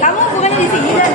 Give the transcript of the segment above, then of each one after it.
Kamu bukannya di sini kan?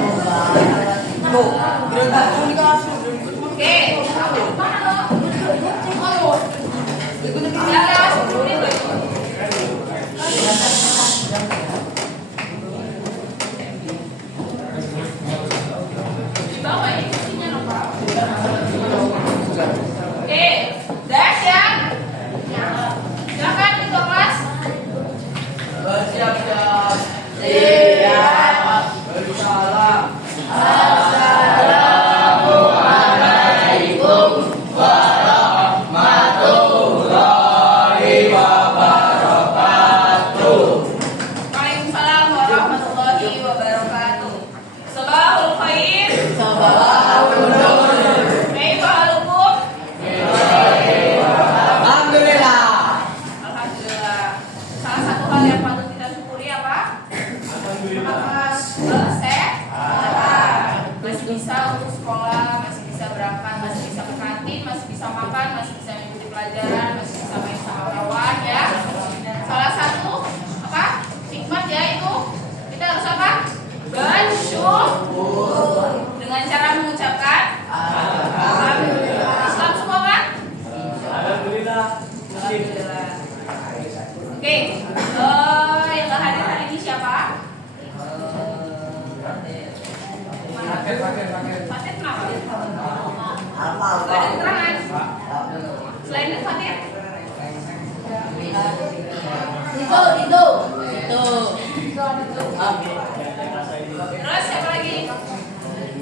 Terus siapa lagi?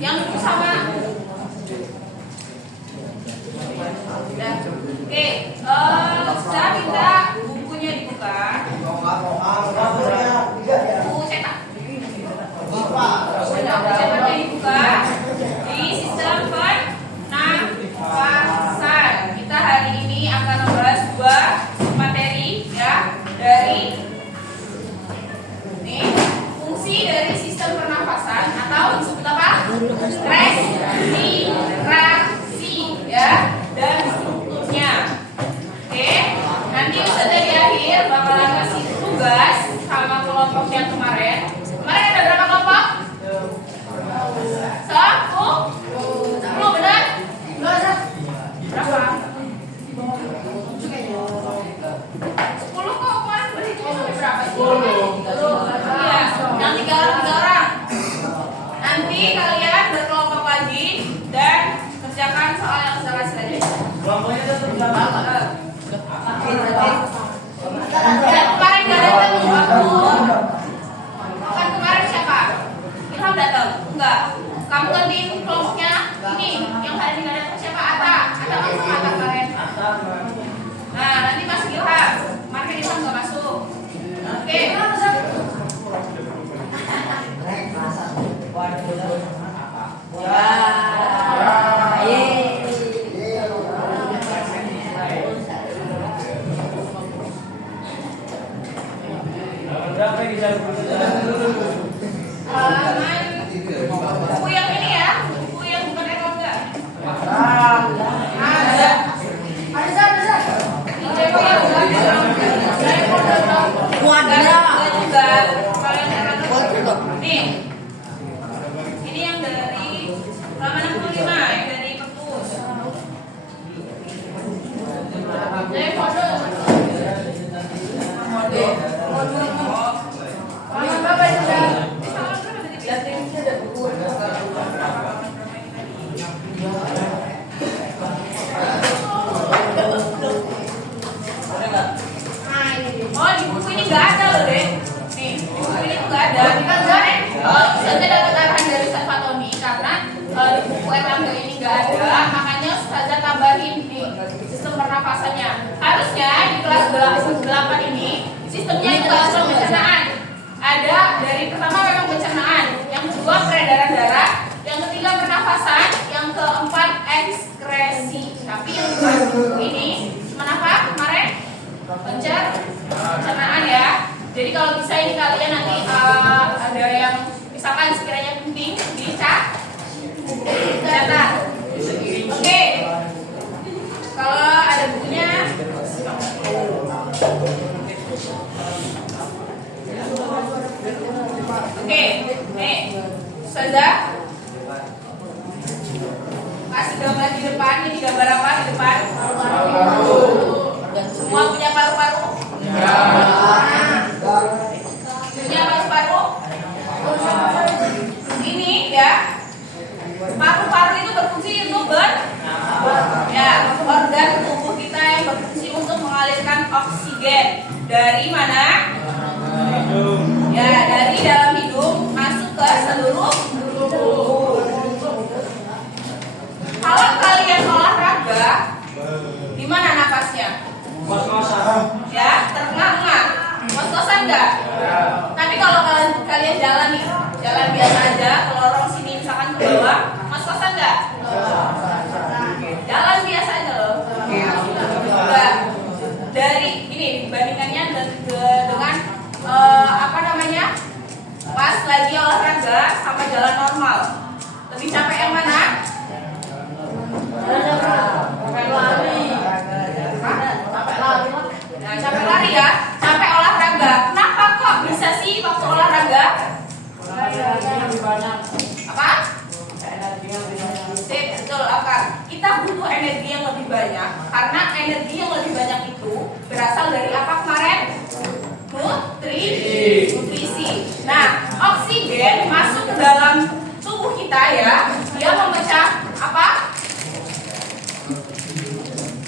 Yang duduk sama? Udah. Oke, sekarang kita bukunya dibuka. Buku cetak. Buku cetaknya dibuka di sistem pernafasan. Kita hari ini akan membahas dua materi ya dari fungsi dari sistem pernafasan atau disebut apa? Respirasi ya, dan strukturnya. Oke, nanti Ustaz dari akhir bakalan kasih tugas sama kelompok yang kemarin. Kemarin ada berapa kelompok? 10 benar? Berapa? 10 kok kemarin berhitung berapa? 10. Iya, yang 3 orang. Nanti kalian berkelompok lagi dan kerjakan soal yang saya kasih tadi. Kelompoknya tetap sama. Dan kemarin gak datang waktu. Kan kemarin siapa? Ilham datang? Enggak. Kamu gantiin kelompoknya ini. Yang hari ini gak datang siapa? Ata masuk Ata kemarin. Nah, nanti masuk Ilham. Kemarin Ilham gak masuk. Oke. Buku yang ini ya, buku yang bukan ekonomi. Nih, ini itu langsung pencernaan. Ada dari pertama memang pencernaan, yang kedua peredaran darah, yang ketiga pernafasan, yang keempat ekskresi. Tapi yang ini cuma apa kemarin? Pencernaan ya. Jadi kalau bisa ini kalian nanti ada yang misalkan sekiranya penting dicatat. Oke. Kalau ada bukunya. Oke, nih, Ustazah kasih gambar di depan. Ini gambar apa di depan? Semua punya paru-paru? Punya paru-paru? Ini ya, paru-paru itu berfungsi untuk ya, organ tubuh kita yang berfungsi untuk mengalirkan oksigen dari mana? Ya, dari dalam hidung masuk ke seluruh tubuh. Kalau kalian olahraga, di mana napasnya? Ya, terengah-engah. Ngos-ngosan enggak? Tapi kalau kalian jalan nih, jalan biasa aja, ke lorong sini misalkan ke bawah, ngos-ngosan enggak? Jalan biasa aja loh. Enggak. Dari ini bandingannya dengan apa namanya? Pas lagi olahraga sama jalan normal. Lebih capek yang mana? Capek lari. Nah, capek lari ya, capek olahraga. Kenapa kok bisa sih waktu olahraga? Apa? Sip, betul apa? Kita butuh energi yang lebih banyak karena energi yang lebih banyak itu berasal dari apa kemarin? Nutrisi. Nah, oksigen masuk ke dalam tubuh kita ya, dia memecah apa?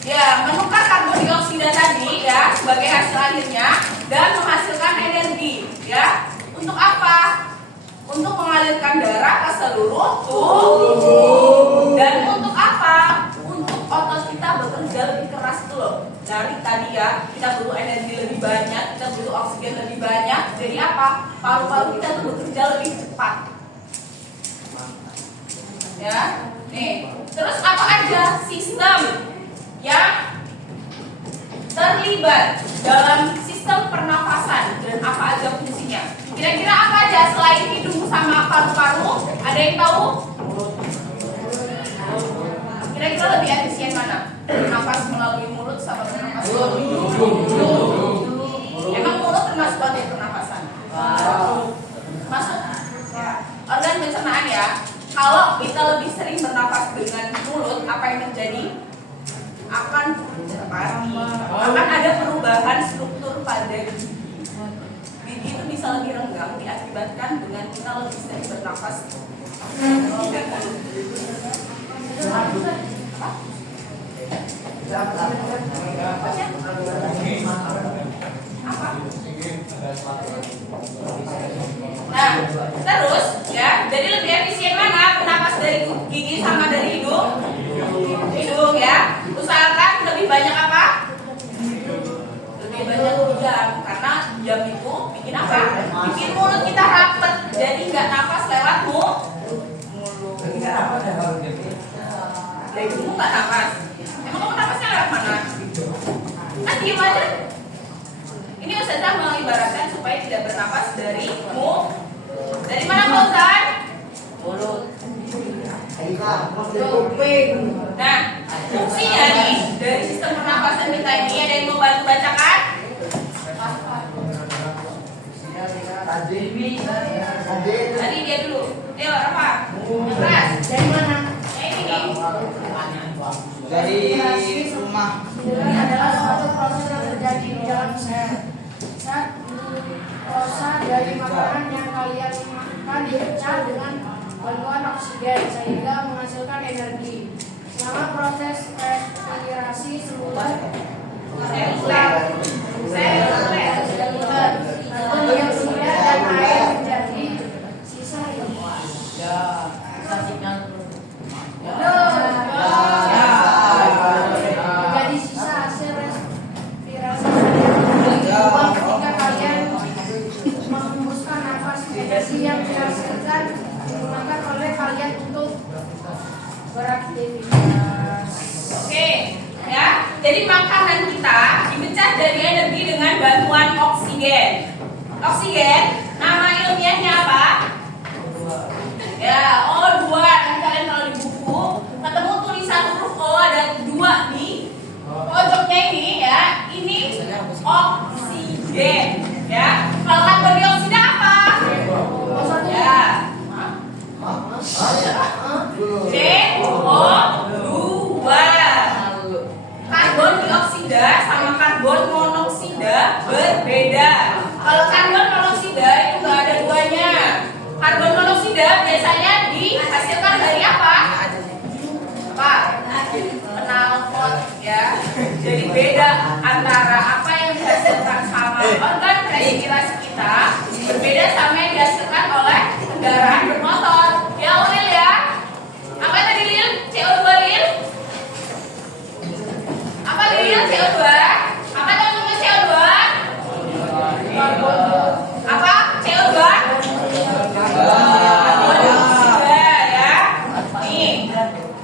Ya, menukar karbon dioksida tadi ya sebagai hasil akhirnya dan menghasilkan energi ya. Untuk apa? Untuk mengalirkan darah ke seluruh tubuh. Dan untuk apa? Untuk otot kita bekerja lebih keras itu loh. Dari tadi ya, kita butuh energi lebih banyak, kita butuh oksigen lebih banyak. Jadi apa? Paru-paru kita tuh bekerja lebih cepat. Ya, nih. Terus apa aja sistem yang terlibat dalam sistem pernafasan dan apa aja fungsinya? Kira-kira apa aja selain hidung sama paru-paru? Ada yang tahu? Kira-kira lebih efisien mana? Nafas melalui mulut sama bernafas melalui hidung? Emang mulut termasuk bagian pernafasan? Masuk? Organ pencernaan ya. Kalau kita lebih sering bernafas dengan mulut, apa yang terjadi? Akan ada perubahan struktur pada gigi. Gigi itu bisa lebih renggang diakibatkan dengan kita lebih sering bernafas. Apa? Nah, terus ya, jadi lebih efisien mana bernapas dari gigi sama dari hidung? Hidung ya. Usahakan lebih banyak apa? Lebih banyak diam, karena diam itu bikin apa? Bikin mulut kita rapet, jadi nggak nafas lewat mulut. Dari kamu nggak nafas. Emang kamu nafasnya lewat mana? Kan diem aja. Ini Ustazah mengibaratkan supaya tidak bernafas dari mulut. Dari mana Ustaz? Mulut. Nah, fungsinya nih dari sistem pernapasan kita ini ada yang mau bantu bacakan? Tadi dia dulu. Ayo apa? Keras. Dari mana? Ini nih. Dari rumah. Ini adalah suatu proses yang terjadi di dalam sel. Saat glukosa dari makanan yang kalian makan dipecah dengan bantuan oksigen sehingga menghasilkan energi. Selama proses respirasi seluler karbon dioksida dan air menjadi sisa menjadi sisa hasil respirasi dibuang ketika kalian digunakan oleh kalian untuk beraktivitas. Oke, ya. Jadi makanan kita dipecah dari energi dengan bantuan oksigen. Oksigen, nama ilmiahnya apa? Ya, O2. Nanti kalian kalau di buku ketemu tulisan huruf O ada 2 di pojoknya ini ya. Ini oksigen, ya. Kalau karbon dioksida apa? Ya. CO2. Karbon dioksida sama karbon monoksida berbeda. Kalau karbon monoksida itu nggak ada duanya. Karbon monoksida biasanya dihasilkan dari apa? Knalpot, ya. Jadi beda antara apa yang dihasilkan sama organ respirasi kita, berbeda sama yang dihasilkan oleh kendaraan bermotor. Ya Ulil ya. Apa tadi Lil? CO2 Lil? Apa Lil? CO2? Apa teman-teman CO2? Apa? CO2? Karbon dioksida ya. Nih,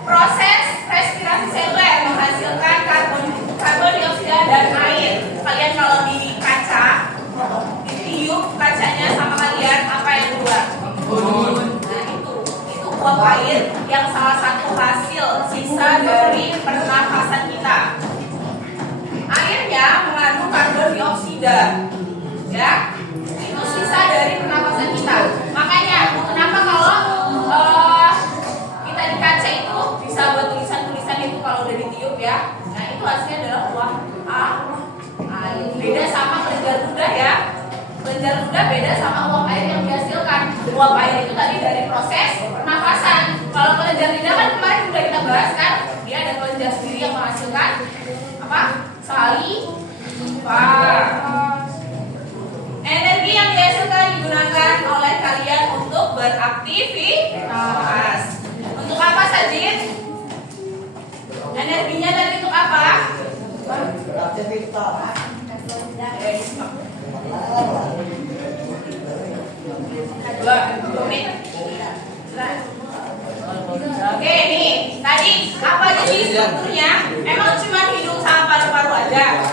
proses respirasi seluler menghasilkan karbon dioksida dan air. Kalian kalau di kaca, ditiup kacanya sama kalian, apa yang keluar? Nah itu uap air yang salah satu hasil sisa dari pernafasan kita. Airnya mengandung karbon dioksida, ya. Itu sisa dari pernafasan kita. Makanya kenapa kalau kita di kaca itu bisa buat tulisan-tulisan itu kalau udah ditiup ya. Nah itu hasilnya adalah uap air. Beda sama kelenjar ludah ya. Kelenjar ludah beda sama uap air yang dihasilkan. Uap air itu tadi dari proses pernafasan. Kalau kelenjar lidah kan kemarin sudah kita bahas kan, dia ada kelenjar sendiri yang menghasilkan apa? Saliva. Energi yang dihasilkan digunakan oleh kalian untuk beraktivitas. Untuk apa Sajid? Energinya tadi untuk apa? Beraktivitas. Dua menit. Oke nih, tadi apa aja sih strukturnya? Emang cuma hidung sama paru-paru aja?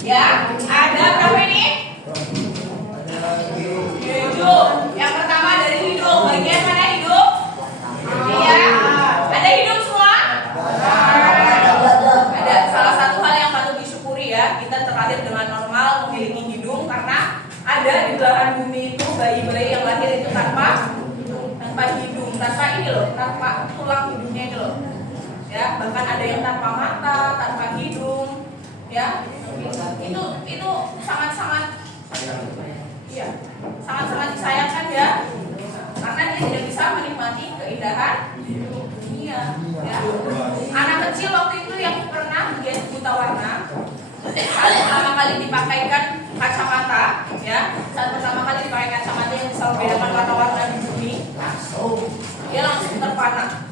Ya, ada berapa ini? Hidung. Yang pertama dari hidung. Bagian mana hidung? Iya. Ada hidung semua? Ada. Salah satu hal yang patut disyukuri ya, kita terlahir dengan normal memiliki hidung karena ada di belahan bumi itu bayi-bayi yang lahir itu tanpa hidung, tanpa ini loh, tanpa tulang hidungnya itu loh. Ya, bahkan ada yang tanpa mata, tanpa hidung. Ya, itu sangat-sangat iya, sangat-sangat disayangkan ya, karena dia tidak bisa menikmati keindahan dunia. Ya. Anak kecil waktu itu yang pernah menjadi buta warna, saat pertama kali dipakaikan kacamata, ya, saat pertama kali dipakai kacamata yang bisa membedakan warna-warna di bumi, dia langsung terpana.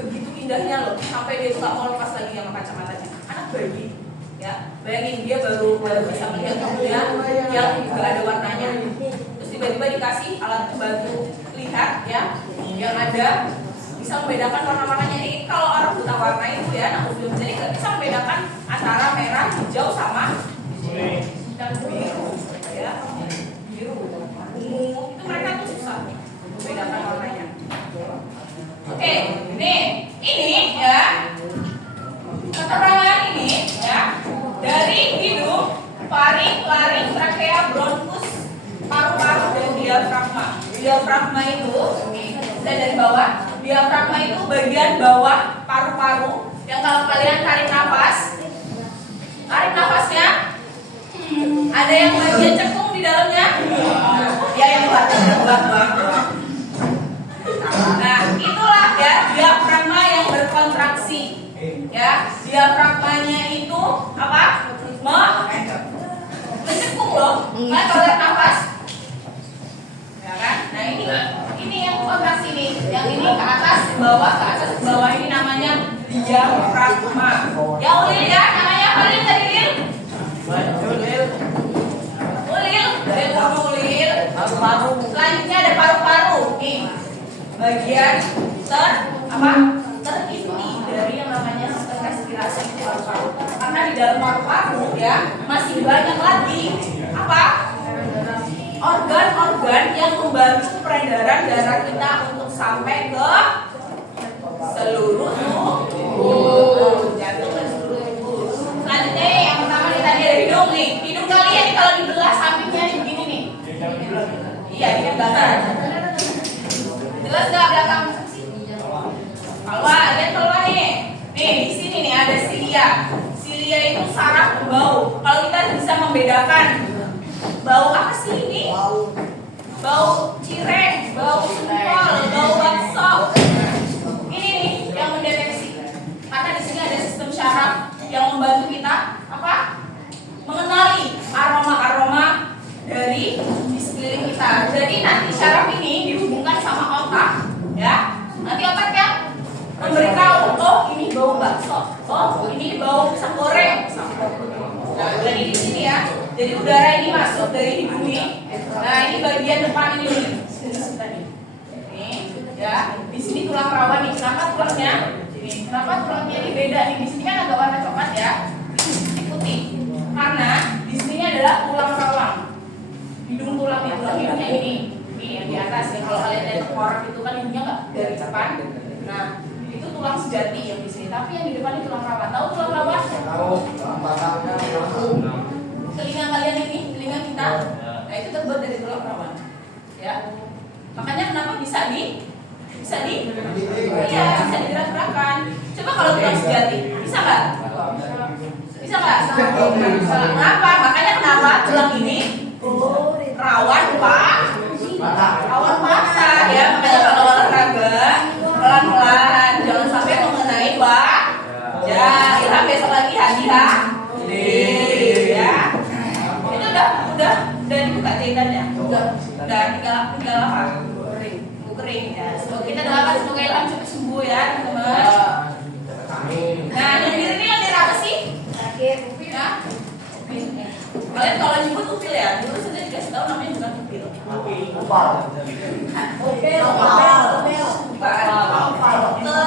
Begitu indahnya loh, sampai dia nggak mau lepas lagi sama kacamatanya. Anak bayi, ya, bayangin dia baru bisa melihat dunia yang nggak ada warnanya. Terus tiba-tiba dikasih alat bantu lihat, ya, yang ada bisa membedakan warna-warnanya. Ini kalau orang buta warna itu ya, jadi nggak bisa membedakan antara merah, hijau sama dan biru, ya, biru, ungu. Itu mereka tuh susah membedakan warnanya. Oke, nih, ini ya keterangan ini ya dari hidung, faring, laring, trakea, bronkus, paru-paru dan diafragma. Diafragma itu, nih, saya dari bawah. Diafragma itu bagian bawah paru-paru yang kalau kalian tarik nafasnya, ada yang bagian cekung di dalamnya, ya yang buat. Nah, itulah ya diafragma yang berkontraksi. Ya, diafragmanya itu apa? Mencekung loh. Kan kalau nafas. Ya kan? Nah, ini yang kontraksi nih. Yang ini ke atas, ke bawah, ke atas, ke bawah, ini namanya diafragma. Ya Ulil ya, namanya apa Ulil tadi Ulil? Ulil, Ulil. Selanjutnya ada paru-paru. Nih, bagian terinti dari yang namanya sistem respirasi itu paru-paru. Karena di dalam paru-paru ya masih banyak lagi apa? Organ-organ yang membantu peredaran darah kita untuk sampai ke seluruh tubuh, jantung dan seluruh tubuh. Selanjutnya yang pertama nih tadi ada hidung nih. Hidung kalian nih kalau dibelah sampingnya nih begini nih. Iya, ini kan datar. Jelas nggak belakang? Keluar, lihat keluar nih. Nih di sini nih ada silia. Silia itu saraf pembau. Kalau kita bisa membedakan bau apa sih ini? Bau cireng, bau sempol, bau bakso. Ini nih yang mendeteksi. Karena di sini ada sistem syaraf yang membantu kita apa? Mengenali aroma-aroma dari di sekeliling kita. Jadi nanti syaraf ini dihubungkan sama otak, ya. Nanti otak yang memberitahu, oh ini bau bakso, oh ini bau pisang goreng. Nah, jadi di sini ya. Jadi udara ini masuk dari hidung ini. Nah, ini bagian depan ini nih. Ini ya. Di sini tulang rawan nih. Kenapa tulangnya? Ini. Kenapa tulangnya ini beda nih? Di sini kan agak warna coklat ya. Ini putih. Karena di sini adalah tulang rawan. Hidung tulangnya, tulang hidungnya ini. Ini yang di atas ya. Kalau kalian lihat orang itu kan hidungnya nggak dari depan. Nah, itu tulang sejati yang di sini. Tapi yang di depan itu tulang rawan. Tahu tulang rawan? Tahu, batangnya langsung. Telinga kalian ini, telinga kita, nah itu terbuat dari tulang rawan, ya. Makanya kenapa bisa di, iya bisa digerak-gerakan. Coba kalau tulang sejati, bisa nggak? Bisa nggak? Kenapa? Makanya kenapa tulang ini rawan rawan patah, ya. Makanya kalau olahraga pelan-pelan, jangan sampai mengenai wajah. Ilham besok lagi hadiah. Ya. Itu udah dibuka jahitannya. Udah tinggal apa? Kering ya. Semoga kita doakan semoga Ilham cepat sembuh ya, teman-teman. Nah, lendir ini lendir apa sih? Sakit, upil. Ya. Upil. Kalian kalau nyebut upil ya, dulu saya dikasih tahu namanya bukan upil. Upil.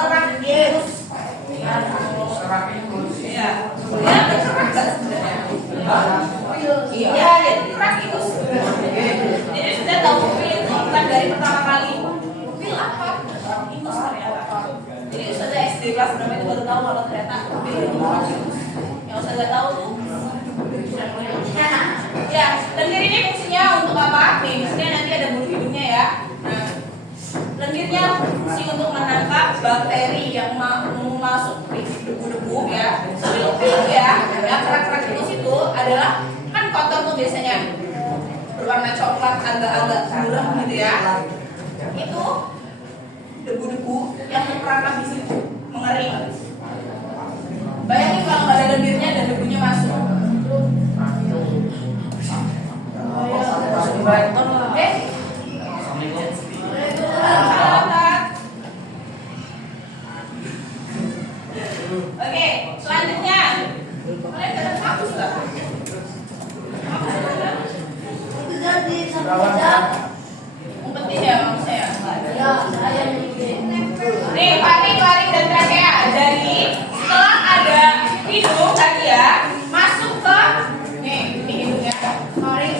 Terakhir. Iya. Ya, bergerak nggak sebenarnya? Iya, jadi trakius. Jadi sudah tahu upil itu bukan dari pertama kali. Upil apa? Ingus ternyata. Jadi sudah SD kelas berapa itu baru tahu kalau ternyata upil itu trakius. Yang saya tahu tuh. Ya, lendir ini fungsinya untuk apa? Nih, misalnya nanti ada bulu hidungnya ya. Nah, lendirnya fungsi untuk menangkap bakteri yang mau masuk ke debu-debu ya. Pil-pil ya, kerak-kerak itu adalah kan kotor tuh biasanya berwarna coklat agak-agak murah gitu ya. Itu debu-debu yang terperangkap di situ mengering. Bayangin kalau nggak ada lendirnya dan debunya masuk. Oke, selanjutnya kalian dapat kampus nggak? Umpetin ya maksudnya ya? Ya, saya bikin. Nih, faring dan trachea. Jadi setelah ada hidung tadi ya, masuk ke nih, ini hidungnya. Faring.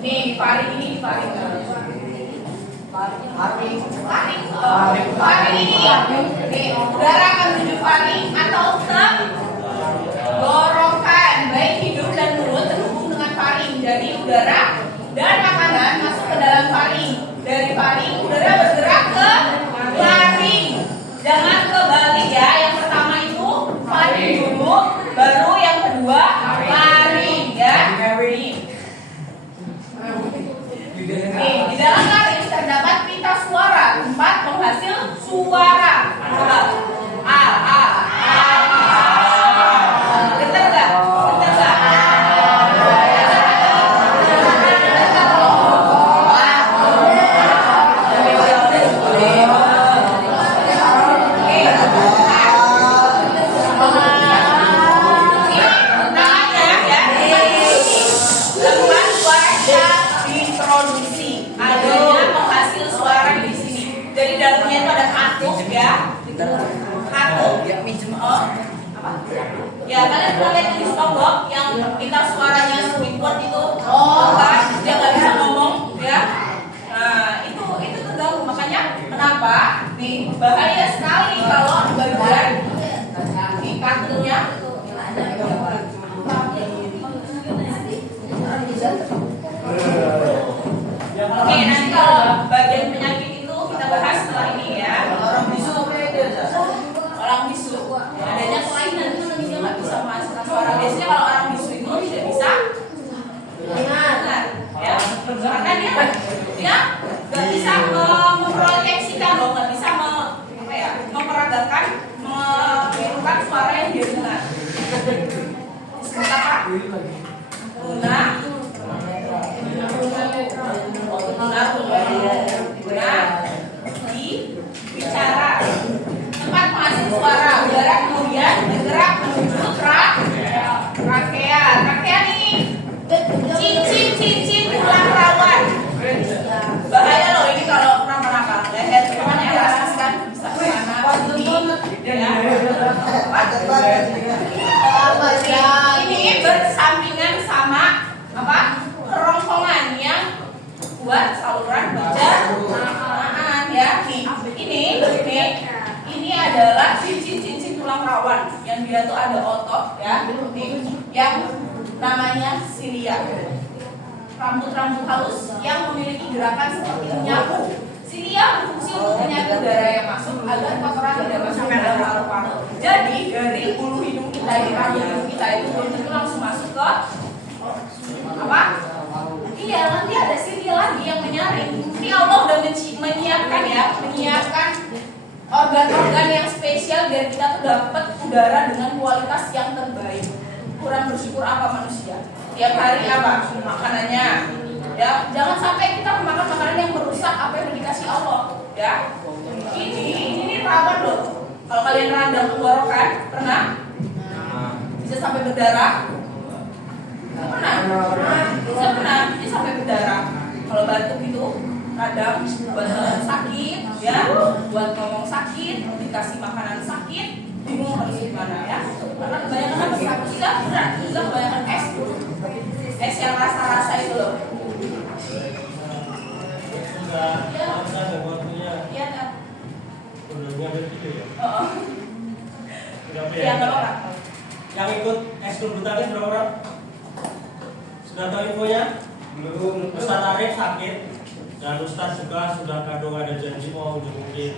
Nih, faring ini di faring. Faring ini nih, udara akan menuju faring atau ke tenggorokan. Baik hidung dan mulut terhubung dengan faring. Jadi udara dan makanan masuk ke dalam faring. Dari faring udara bergerak ke laring. Jangan kebalik ya. Yang pertama itu faring dulu, baru yang kedua laring ya. Nih, di dalam laring terdapat pita suara, tempat penghasil suara. Coba. A. Satu. Oh, apa? Ya kalian pernah lihat di SpongeBob yang kita suaranya Squidward itu? Oh kan, dia nggak bisa ngomong, ya? Nah itu terganggu, makanya kenapa? Nih bahaya sekali kalau bagian di kartunya. Oke, nanti kalau bagian penyakit itu kita bahas setelah ini ya. Orang bisu Orang bisu, adanya kelainan dia nggak bisa menghasilkan suara. Biasanya kalau orang bisu itu tidak bisa dengar, ya, karena dia nggak bisa memproyeksikan, nggak bisa memperagakan, menirukan suara yang dia dengar. Disebut apa? Guna di bicara, tempat penghasil suara udara, kemudian bergerak menuju trakea. Trakea ini cincin tulang rawan. Bahaya loh ini kalau kenapa-napa. Leher cuman yang rasis kan bisa kemana ini bersampingan sama apa? Kerongkongan yang buat saluran pencernaan ya. Ini adalah cincin tulang rawan yang dia tuh ada otot ya. Nih, yang namanya silia. Rambut-rambut halus yang memiliki gerakan seperti menyapu. Silia berfungsi untuk menyapu udara yang masuk agar kotoran tidak masuk ke dalam paru-paru. Jadi dari bulu hidung kita, rambut hidung kita itu belum tentu langsung masuk ke apa? Iya, nanti ada silia lagi yang menyaring. Ini Allah udah menyiapkan organ-organ yang spesial biar kita tuh dapat udara dengan kualitas yang terbaik. Kurang bersyukur apa manusia? Tiap hari apa? Makanannya. Ya, jangan sampai kita memakan makanan yang merusak apa yang dikasih Allah. Ya, ini rawan loh. Kalau kalian radang tenggorokan, pernah? Bisa sampai berdarah? Pernah? Bisa sampai berdarah. Kalau batuk itu radang buat sakit, ya, buat ngomong sakit, dikasih makanan sakit, bingung harus gimana ya? Karena kebanyakan apa sih? Juga kebanyakan es yang rasa-rasa itu loh. Iya kan? Iya berapa orang? Yang ikut ekskul Butanis berapa orang? Sudah tahu infonya? Belum. Ustaz Arif sakit dan Ustaz juga sudah kadung ada janji mau jengukin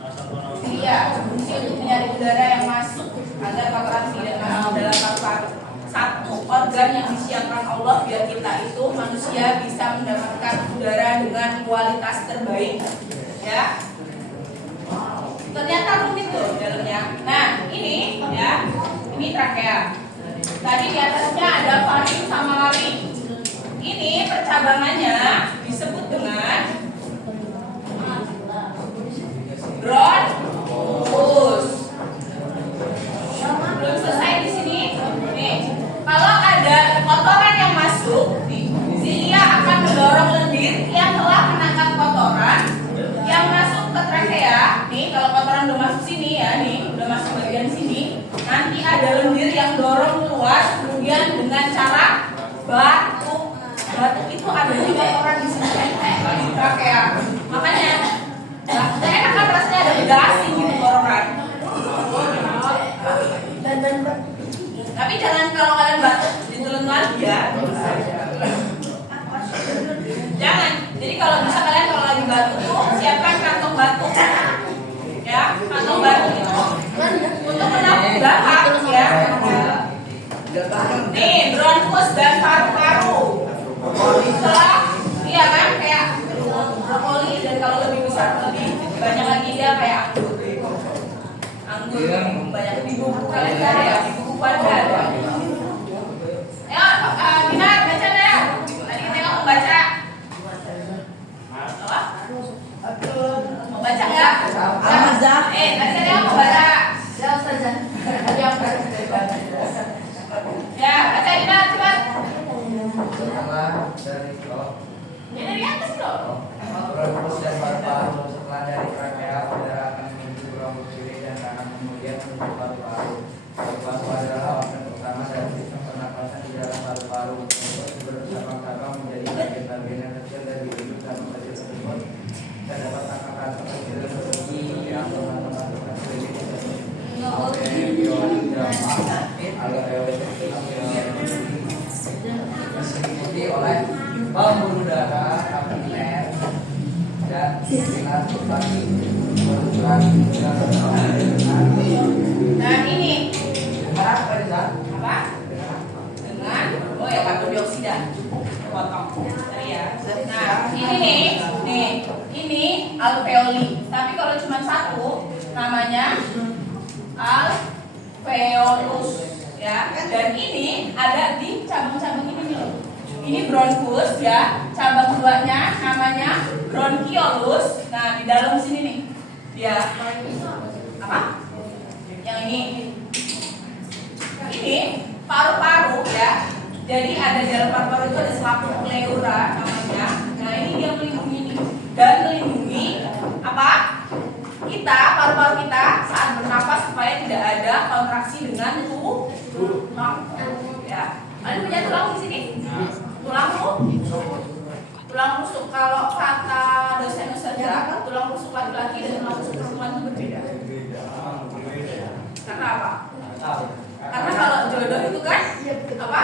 satu orang. Iya, fungsi untuk menyaring udara yang masuk agar kotoran tidak masuk dalam paru-paru. Satu organ yang disiapkan Allah biar kita itu manusia bisa mendapatkan udara dengan kualitas terbaik. Ya. Ternyata rumit tuh dalamnya. Nah, ini ya, ini trakea. Tadi di atasnya ada faring sama laring. Ini percabangannya disebut dengan bronkus. Belum selesai di sini. Nih, kalau ada kotoran yang masuk, silia akan mendorong lendir yang telah menangkap kotoran yang masuk ke trakea. Nih, kalau kotoran udah masuk sini ya, nih udah masuk bagian sini. Nanti ada lendir yang dorong keluar, kemudian dengan cara batuk. Batuk itu ada di kotoran di sini di trakea. Makanya enak kan rasanya ada gasing gitu kotoran. Tapi jangan kalau kalian batuk ditelan lagi ya. Jangan. Jadi kalau bisa kalian kalau lagi batuk tuh siapkan kantong batuk. Ya, kantong batuk itu untuk menampung dahak ya. Nih, bronkus dan paru-paru. Setelah iya kan kayak brokoli dan kalau lebih besar lebih banyak lagi dia kayak anggur banyak di buku kalian ada ya di buku pada ada. Ya, Dinar baca deh. Tadi kita mau baca. Apa? Mau baca nggak? Tadi saya mau baca. Ya, baca Dinar cepat. Dari blok. Ya dari atas loh. Bronkus dan paru-paru setelah dari trakea udara akan menuju bronkus diikuti oleh pembuluh darah, kapiler, dan pilar bagi benturan Dan ini dengan apa ini, Zat? apa? Dengan oh ya karbon dioksida. Potong. Ya. Nah, ini alveoli. Tapi kalau cuma satu namanya alveolus ya. Dan ini ada di cabang-cabang ini nih loh. Ini bronkus ya. Cabang keduanya namanya bronchiolus. Nah, di dalam sini nih. Ya. Apa? Yang ini. Ini paru-paru ya. Jadi ada dalam paru-paru itu ada selaput pleura namanya. Nah, ini dia melindungi nih. Dan melindungi apa? Kita, paru-paru kita saat bernapas supaya tidak ada kontraksi dengan tulang. Ya. Ada punya tulang di sini? Tulang rusuk. Kalau kata dosen saja, tulang rusuk laki-laki dan tulang rusuk perempuan itu berbeda. Karena apa? Karena kalau jodoh itu kan apa?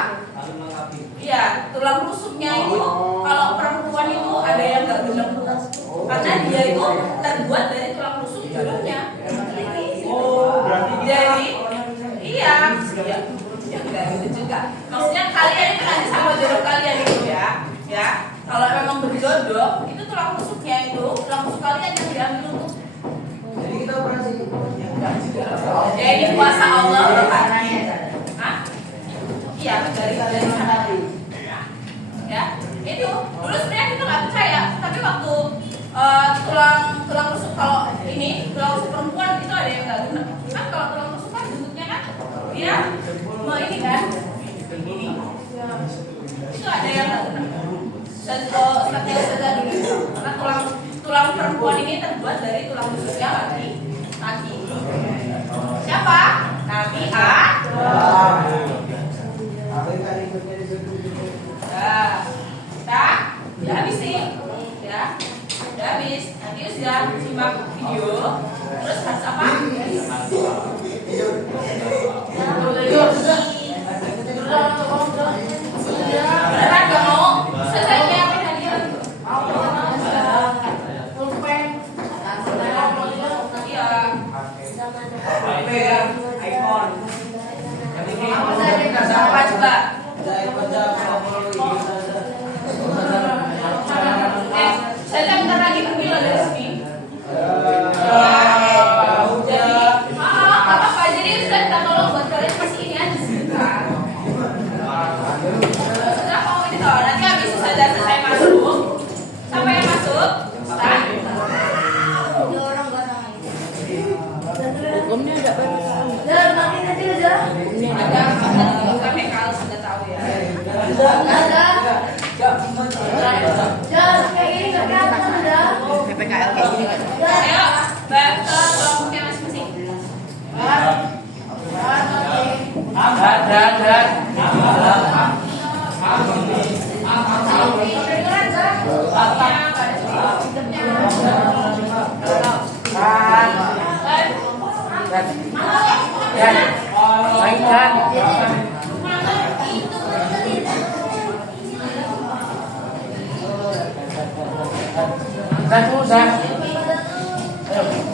Iya, tulang rusuknya itu kalau perempuan itu ada yang nggak genep. Karena dia itu terbuat dari tulang rusuk jodohnya. Oh, berarti Jadi iya, ya enggak gitu juga. Maksudnya kalian itu nanti sama jodoh kalian itu ya. Ya, kalau memang berjodoh itu tulang rusuknya itu tulang rusuk kalian yang diambil untuk. Jadi kita operasi. Jadi kuasa Allah Hah? Iya, dari sana. Ya, itu dulu sebenarnya kita nggak percaya, tapi waktu tulang rusuk kalau ini tulang rusuk perempuan itu ada yang nggak guna. Kan kalau tulang rusuk kan bentuknya kan dia ini kan ini. Itu ada yang nggak guna. Saja dulu karena tulang perempuan ini terbuat dari tulang rusuknya laki. Siapa? Nabi Adam. Kita udah habis sih, ya, udah habis. Nanti sudah simak video. Terus harus apa? Beneran gak mau? Selesai apa tadi? Pulpen. Iya. iPhone. Apa coba? Saya bentar lagi pergi loh dari sini. Jadi, apa? Jadi saya minta tolong buat kalian masih ini aja sebentar. Setelah kamu ini tahu, nanti habis selesai masuk, sampai yang masuk, start. Hukumnya ada berapa? Ada kami kalau sudah tahu ya. PPKL kayak gini kan? Ayo, bantu kelompoknya masing-masing. Satu,